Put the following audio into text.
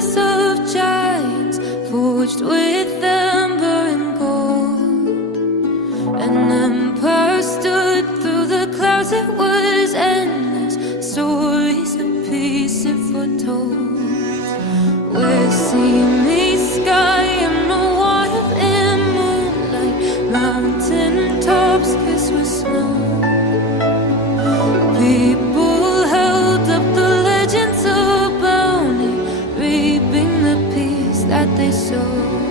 shoulders of giants, forged with ember and gold. An empire stood through the clouds, it was endless, stories of peace it foretold. Where sea meets sky and the water in moonlight, mountain tops kiss with snow. People held up the legends of bounty, reaping the peace that they sowed.